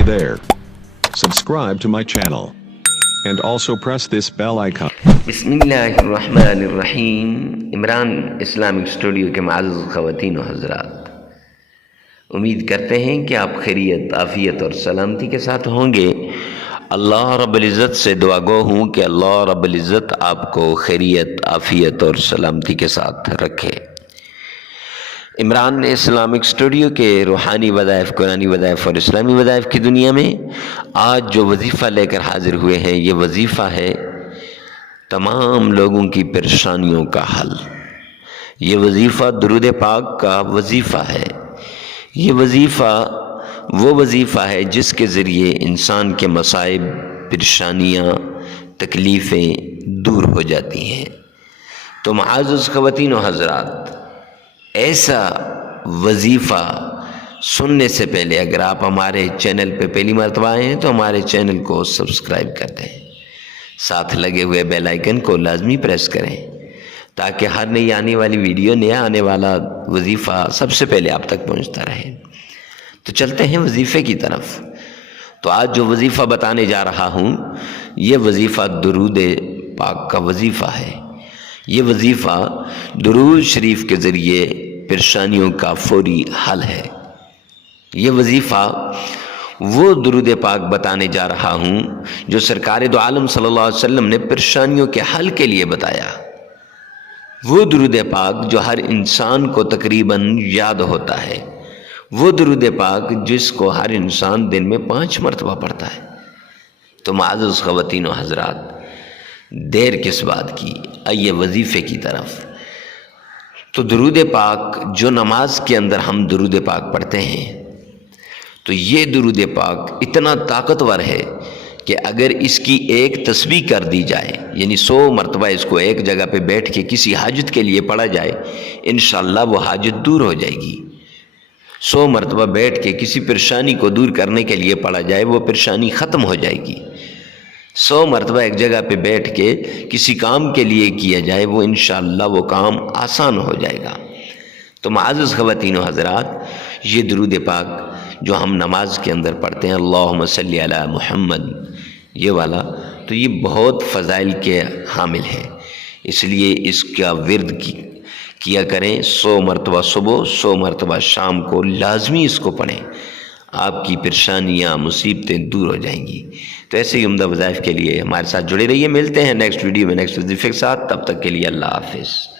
Hey there. Subscribe to my channel. And also press this bell icon. बिस्मिल्लाहिर्रहमानिर्रहीम। Imran Islamic studio के मुअज़्ज़ज़ ख़वातीन व हज़रात, उम्मीद करते हैं कि आप खैरियत, आफ़ियत और सलामती के साथ होंगे। अल्लाह रब्बुल इज़्ज़त से दुआ गो हूँ कि अल्लाह रब्बुल इज़्ज़त आपको खैरियत, आफ़ियत और सलामती के साथ रखे। इमरान इस्लामिक स्टूडियो के रूहानी वज़ाइफ़, कुरानी वज़ाइफ़ और इस्लामी वज़ाइफ़ की दुनिया में आज जो वजीफ़ा लेकर हाज़िर हुए हैं, ये वजीफ़ा है तमाम लोगों की परेशानियों का हल। ये वजीफ़ा दुरूद पाक का वजीफ़ा है। ये वजीफ़ा वो वजीफ़ा है जिसके ज़रिए इंसान के मसाइब, परेशानियाँ, तकलीफ़ें दूर हो जाती हैं। तो मुअज़्ज़ज़ ख़वातीन व हज़रात, ऐसा वजीफ़ा सुनने से पहले अगर आप हमारे चैनल पे पहली मरतबा आए हैं तो हमारे चैनल को सब्सक्राइब कर दें, साथ लगे हुए बेल आइकन को लाजमी प्रेस करें ताकि हर नई आने वाली वीडियो, नया आने वाला वजीफ़ा सबसे पहले आप तक पहुंचता रहे। तो चलते हैं वजीफ़े की तरफ। तो आज जो वजीफ़ा बताने जा रहा हूँ, ये वजीफ़ा दुरूद पाक का वजीफ़ा है। ये वजीफ़ा दुरूद शरीफ के ज़रिए परेशानियों का फौरी हल है। ये वजीफ़ा वो दुरूद पाक बताने जा रहा हूँ जो सरकार दो आलम सल्लल्लाहु अलैहि वसल्लम ने परेशानियों के हल के लिए बताया। वो दुरूद पाक जो हर इंसान को तकरीबन याद होता है। वो दुरूद पाक जिसको हर इंसान दिन में 5 मरतबा पढ़ता है। तो मुअज़्ज़ज़ ख़वातीन व हज़रात, देर किस बात की, आइए वजीफ़े की तरफ। तो दुरूद पाक जो नमाज के अंदर हम दुरूद पाक पढ़ते हैं, तो ये दुरूद पाक इतना ताकतवर है कि अगर इसकी एक तस्बीह कर दी जाए, यानी 100 मरतबा इसको एक जगह पे बैठ के किसी हाजत के लिए पढ़ा जाए, इंशाअल्लाह वो हाजत दूर हो जाएगी। 100 मरतबा बैठ के किसी परेशानी को दूर करने के लिए पढ़ा जाए, वो परेशानी ख़त्म हो जाएगी। 100 मरतबा एक जगह पे बैठ के किसी काम के लिए किया जाए, वो इंशाअल्लाह वो काम आसान हो जाएगा। तो मुअज़्ज़ज़ ख़वातीन व हज़रात, ये दुरूद पाक जो हम नमाज के अंदर पढ़ते हैं, अल्लाहुम्मा सल्ली अला मुहम्मद, ये वाला, तो ये बहुत फ़ज़ाइल के हामिल है। इसलिए इसका विर्द किया करें। 100 मरतबा सुबह, 100 मरतबा शाम को लाजमी इसको पढ़ें। आपकी परेशानियाँ, मुसीबतें दूर हो जाएंगी। तो ऐसे ही उम्दा वज़ाइफ़ के लिए हमारे साथ जुड़े रहिए। मिलते हैं नेक्स्ट वीडियो में नेक्स्ट वजीफ़े के साथ। तब तक के लिए अल्लाह हाफ़िज़।